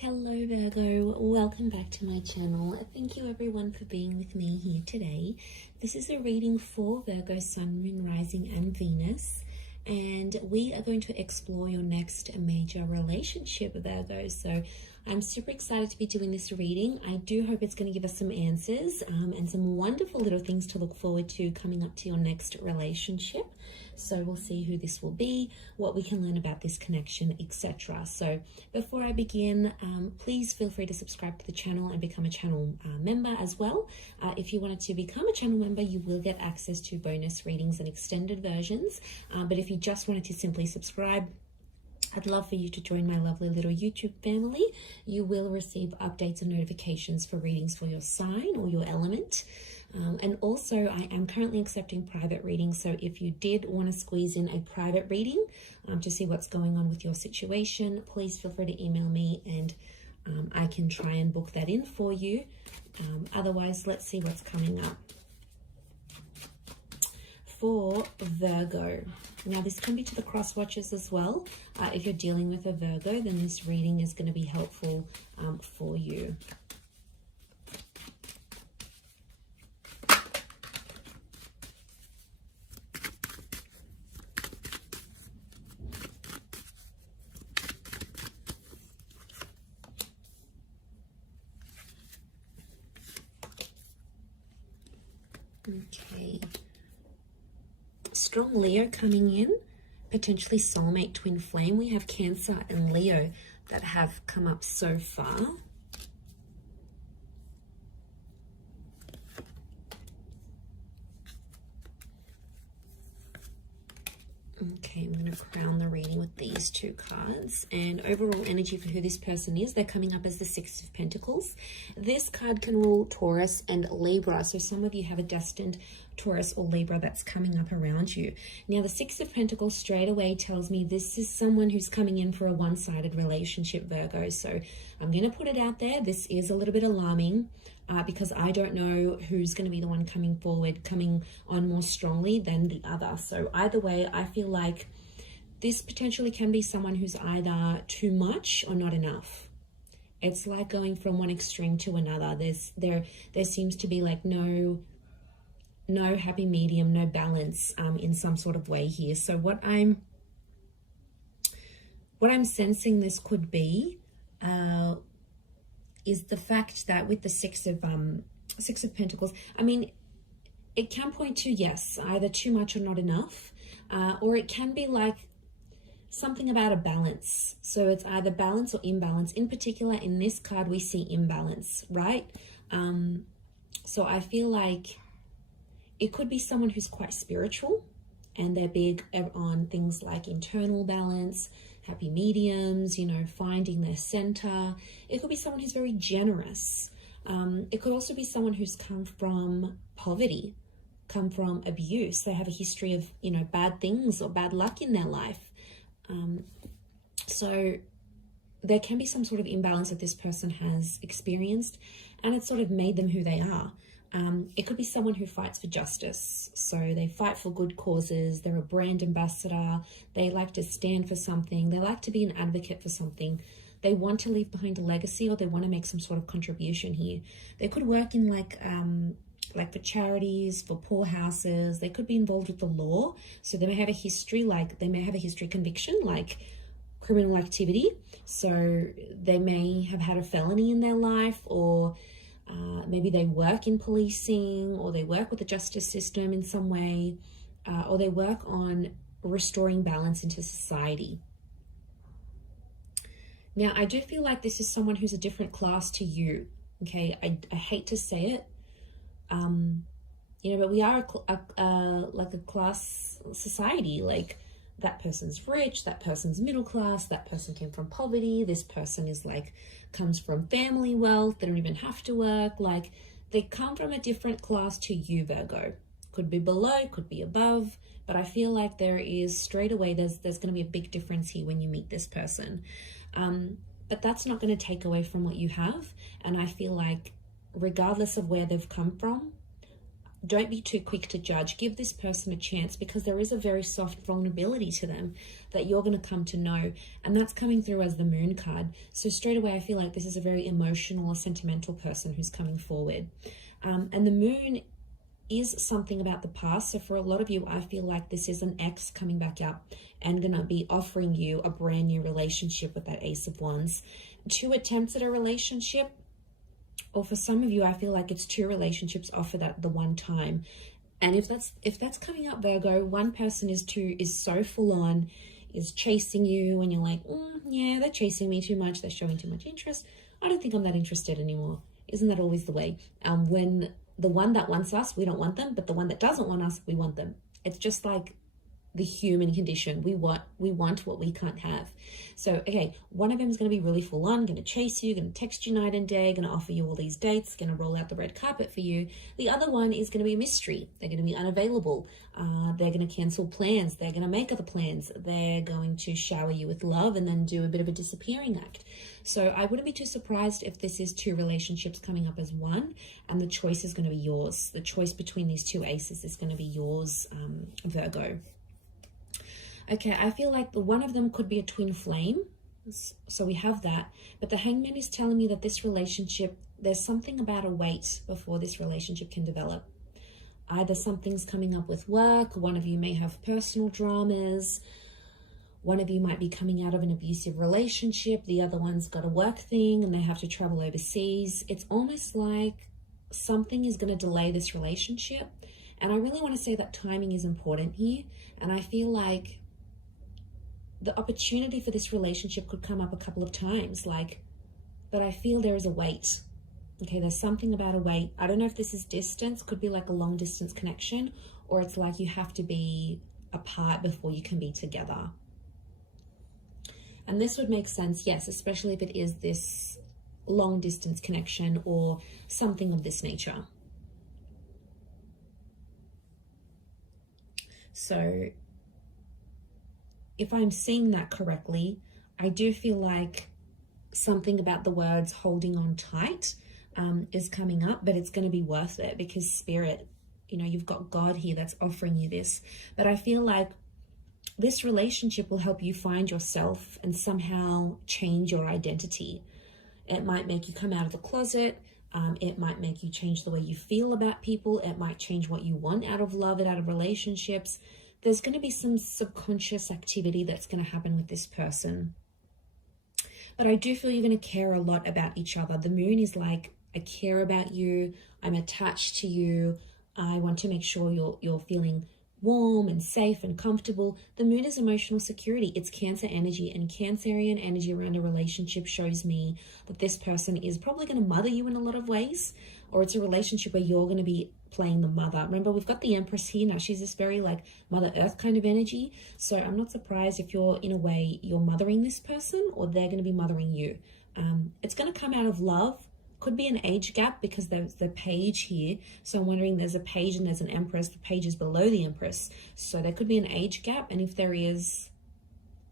Hello Virgo, welcome back to my channel. Thank you everyone for being with me here today. This is a reading for Virgo, Sun, Moon, Rising and Venus, and we are going to explore your next major relationship, Virgo. So I'm super excited to be doing this reading. I do hope it's going to give us some answers and some wonderful little things to look forward to coming up to your next relationship. So we'll see who this will be, what we can learn about this connection, etc. So before I begin, please feel free to subscribe to the channel and become a channel member as well. If you wanted to become a channel member, you will get access to bonus readings and extended versions. But if you just wanted to simply subscribe, I'd love for you to join my lovely little YouTube family. You will receive updates and notifications for readings for your sign or your element. And also, I am currently accepting private readings. So if you did want to squeeze in a private reading to see what's going on with your situation, please feel free to email me and I can try and book that in for you. Otherwise, let's see what's coming up for Virgo. Now, this can be to the cross watchers as well. If you're dealing with a Virgo, then this reading is going to be helpful for you. Okay. Strong Leo coming in, potentially soulmate twin flame. We have Cancer and Leo that have come up so far. Okay, I'm going to crown the reading with these two cards. And overall energy for who this person is, they're coming up as the Six of Pentacles. This card can rule Taurus and Libra. So some of you have a destined Taurus or Libra that's coming up around you. Now, the Six of Pentacles straight away tells me this is someone who's coming in for a one-sided relationship, Virgo. So I'm going to put it out there. This is a little bit alarming. Because I don't know who's going to be the one coming forward, coming on more strongly than the other. So either way, I feel like this potentially can be someone who's either too much or not enough. It's like going from one extreme to another. There seems to be like no happy medium, no balance in some sort of way here. So what I'm sensing this could be is the fact that with the Six of Pentacles, I mean, it can point to, yes, either too much or not enough, or it can be like something about a balance. So it's either balance or imbalance. In particular, in this card, we see imbalance, right? So I feel like it could be someone who's quite spiritual and they're big on things like internal balance, happy mediums, you know, finding their center. It could be someone who's very generous. It could also be someone who's come from poverty, come from abuse. They have a history of, you know, bad things or bad luck in their life. So there can be some sort of imbalance that this person has experienced, and it's sort of made them who they are. It could be someone who fights for justice. So they fight for good causes. They're a brand ambassador. They like to stand for something. They like to be an advocate for something. They want to leave behind a legacy, or they want to make some sort of contribution here. They could work in like for charities, for poor houses. They could be involved with the law. So they may have a history, conviction, like criminal activity. So they may have had a felony in their life, or maybe they work in policing, or they work with the justice system in some way, or they work on restoring balance into society. Now, I do feel like this is someone who's a different class to you, okay? I hate to say it, you know, but we are like a class society. Like, that person's rich, that person's middle class, that person came from poverty, this person is like, comes from family wealth, they don't even have to work. Like, they come from a different class to you, Virgo. Could be below, could be above, but I feel like there is straight away, there's going to be a big difference here when you meet this person. But that's not going to take away from what you have. And I feel like regardless of where they've come from, don't be too quick to judge. Give this person a chance, because there is a very soft vulnerability to them that you're going to come to know. And that's coming through as the Moon card. So straight away, I feel like this is a very emotional or sentimental person who's coming forward. And the Moon is something about the past. So for a lot of you, I feel like this is an ex coming back up and going to be offering you a brand new relationship with that Ace of Wands. 2 attempts at a relationship, or for some of you, I feel like it's 2 relationships offered at the one time. And if that's coming up, Virgo, one person is so full on, is chasing you, and you're like, yeah, they're chasing me too much, they're showing too much interest. I don't think I'm that interested anymore. Isn't that always the way? When the one that wants us, we don't want them, but the one that doesn't want us, we want them. It's just like the human condition. We want what we can't have. So, okay, one of them is going to be really full on, going to chase you, going to text you night and day, going to offer you all these dates, going to roll out the red carpet for you. The other one is going to be a mystery. They're going to be unavailable. They're going to cancel plans. They're going to make other plans. They're going to shower you with love and then do a bit of a disappearing act. So I wouldn't be too surprised if this is 2 relationships coming up as one, and the choice is going to be yours. The choice between these 2 aces is going to be yours, Virgo. Okay, I feel like the one of them could be a twin flame. So we have that. But the Hangman is telling me that this relationship, there's something about a wait before this relationship can develop. Either something's coming up with work, one of you may have personal dramas, one of you might be coming out of an abusive relationship, the other one's got a work thing and they have to travel overseas. It's almost like something is going to delay this relationship. And I really want to say that timing is important here. And I feel like the opportunity for this relationship could come up a couple of times, but I feel there is a wait. Okay, there's something about a wait. I don't know if this is distance, could be like a long distance connection, or it's like you have to be apart before you can be together. And this would make sense, yes, especially if it is this long distance connection or something of this nature. So if I'm seeing that correctly, I do feel like something about the words holding on tight is coming up, but it's going to be worth it, because Spirit, you've got God here that's offering you this. But I feel like this relationship will help you find yourself and somehow change your identity. It might make you come out of the closet. It might make you change the way you feel about people. It might change what you want out of love and out of relationships. There's going to be some subconscious activity that's going to happen with this person. But I do feel you're going to care a lot about each other. The Moon is like, I care about you. I'm attached to you. I want to make sure you're feeling warm and safe and comfortable. The Moon is emotional security. It's Cancer energy, and Cancerian energy around a relationship shows me that this person is probably going to mother you in a lot of ways, or it's a relationship where you're going to be playing the mother. Remember, we've got the Empress here now. She's this very like Mother Earth kind of energy. So I'm not surprised if you're, in a way, you're mothering this person, or they're going to be mothering you. It's going to come out of love. Could be an age gap, because there's the Page here. So I'm wondering, there's a Page and there's an Empress. The Page is below the Empress. So there could be an age gap. And if there is,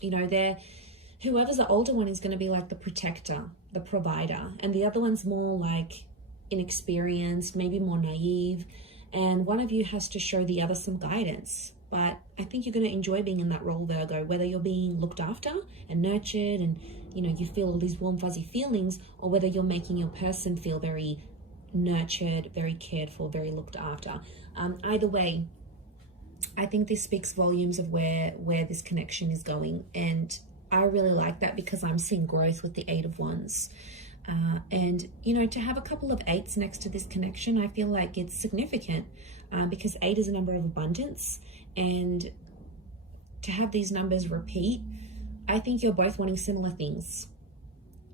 whoever's the older one is going to be like the protector, the provider. And the other one's more like inexperienced, maybe more naive. And one of you has to show the other some guidance. But I think you're going to enjoy being in that role, Virgo, whether you're being looked after and nurtured and, you feel all these warm, fuzzy feelings, or whether you're making your person feel very nurtured, very cared for, very looked after. Either way, I think this speaks volumes of where this connection is going. And I really like that, because I'm seeing growth with the 8 of Wands. And, to have a couple of 8s next to this connection, I feel like it's significant, because 8 is a number of abundance. And to have these numbers repeat, I think you're both wanting similar things.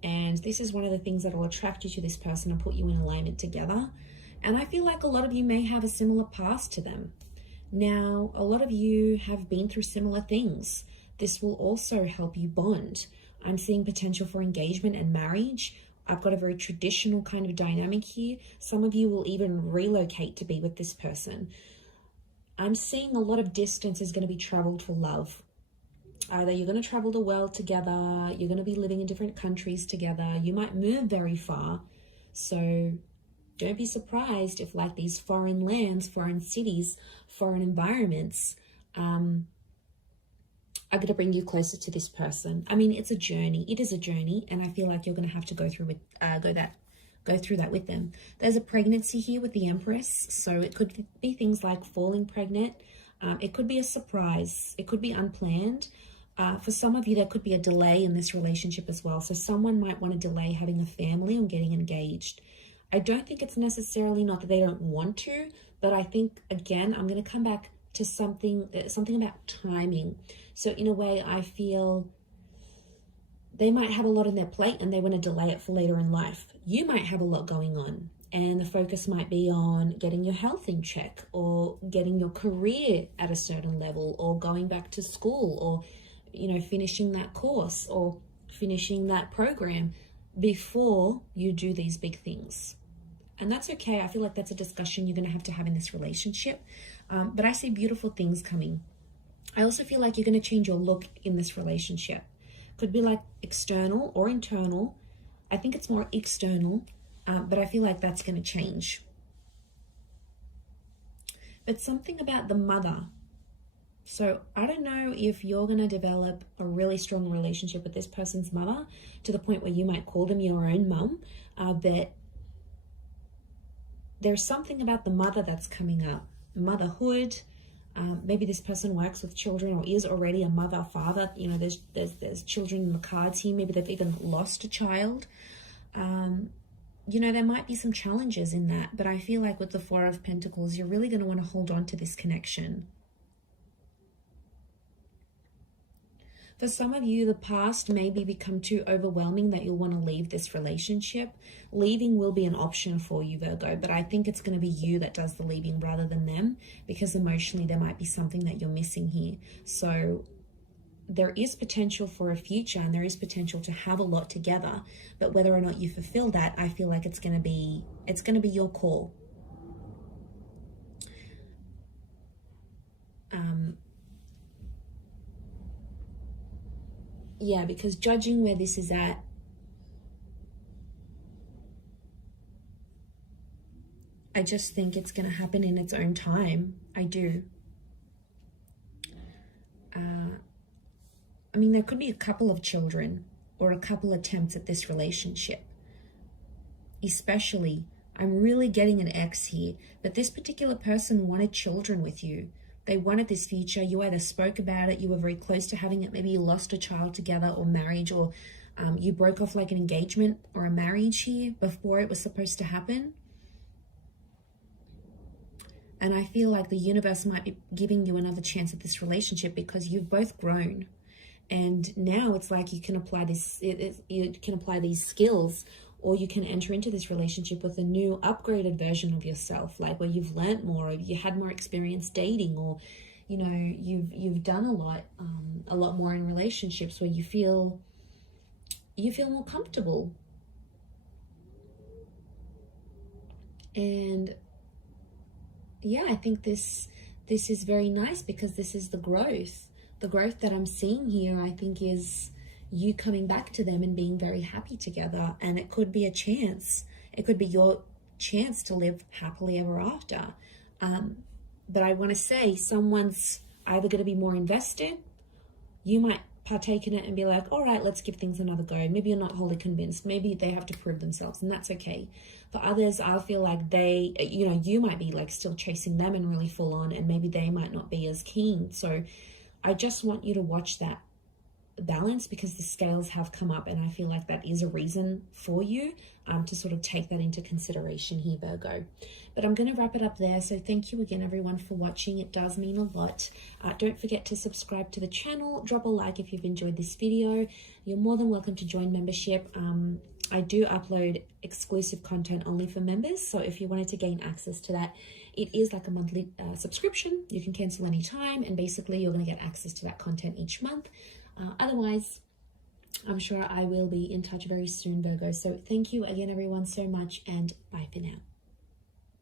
And this is one of the things that will attract you to this person and put you in alignment together. And I feel like a lot of you may have a similar past to them. Now, a lot of you have been through similar things. This will also help you bond. I'm seeing potential for engagement and marriage. I've got a very traditional kind of dynamic here. Some of you will even relocate to be with this person. I'm seeing a lot of distance is going to be traveled for love. Either you're going to travel the world together, you're going to be living in different countries together, you might move very far. So Don't be surprised if like these foreign lands, foreign cities, foreign environments are going to bring you closer to this person. I mean, it's a journey. It is a journey, and I feel like you're going to have to go through that with them. There's a pregnancy here with the Empress, so it could be things like falling pregnant. It could be a surprise. It could be unplanned. For some of you, there could be a delay in this relationship as well. So someone might want to delay having a family or getting engaged. I don't think it's necessarily not that they don't want to, but I think, again, I'm going to come back to something about timing. So in a way, I feel they might have a lot on their plate and they want to delay it for later in life. You might have a lot going on, and the focus might be on getting your health in check, or getting your career at a certain level, or going back to school, or, you know, finishing that course or finishing that program before you do these big things. And that's okay. I feel like that's a discussion you're going to have in this relationship. But I see beautiful things coming. I also feel like you're going to change your look in this relationship. Could be like external or internal. I think it's more external, but I feel like that's going to change. But something about the mother. So I don't know if you're going to develop a really strong relationship with this person's mother to the point where you might call them your own mum, but there's something about the mother that's coming up. Motherhood. Maybe this person works with children or is already a mother, father. You know, there's children in the cards here. Maybe they've even lost a child. You know, there might be some challenges in that, but I feel like with the Four of Pentacles, you're really going to want to hold on to this connection. For some of you, the past may become too overwhelming that you'll want to leave this relationship. Leaving will be an option for you, Virgo, but I think it's going to be you that does the leaving rather than them, because emotionally there might be something that you're missing here. So there is potential for a future, and there is potential to have a lot together, but whether or not you fulfill that, I feel like it's going to be your call. Yeah, because judging where this is at, I just think it's going to happen in its own time. I do. I mean, there could be a couple of children or a couple attempts at this relationship. Especially, I'm really getting an X here, but this particular person wanted children with you. They wanted this future. You either spoke about it, you were very close to having it, maybe you lost a child together, or marriage, or you broke off like an engagement or a marriage here before it was supposed to happen. And I feel like the universe might be giving you another chance at this relationship because you've both grown. And now it's like you can apply this, you can apply these skills, or you can enter into this relationship with a new upgraded version of yourself, like where you've learnt more, or you had more experience dating, or, you know, you've done a lot more in relationships where you feel more comfortable. And yeah, I think this is very nice, because this is the growth. The growth that I'm seeing here, I think, is you coming back to them and being very happy together. And it could be a chance. It could be your chance to live happily ever after. But I want to say someone's either going to be more invested. You might partake in it and be like, all right, let's give things another go. Maybe you're not wholly convinced. Maybe they have to prove themselves, and that's okay. For others, I feel like they, you know, you might be like still chasing them and really full on, and maybe they might not be as keen. So I just want you to watch that balance, because the scales have come up, and I feel like that is a reason for you to sort of take that into consideration here, Virgo. But I'm going to wrap it up there. So thank you again, everyone, for watching. It does mean a lot. Don't forget to subscribe to the channel. Drop a like if you've enjoyed this video. You're more than welcome to join membership. I do upload exclusive content only for members, so if you wanted to gain access to that, it is like a monthly subscription. You can cancel anytime, and basically you're going to get access to that content each month. Otherwise, I'm sure I will be in touch very soon, Virgo. So thank you again, everyone, so much, and bye for now.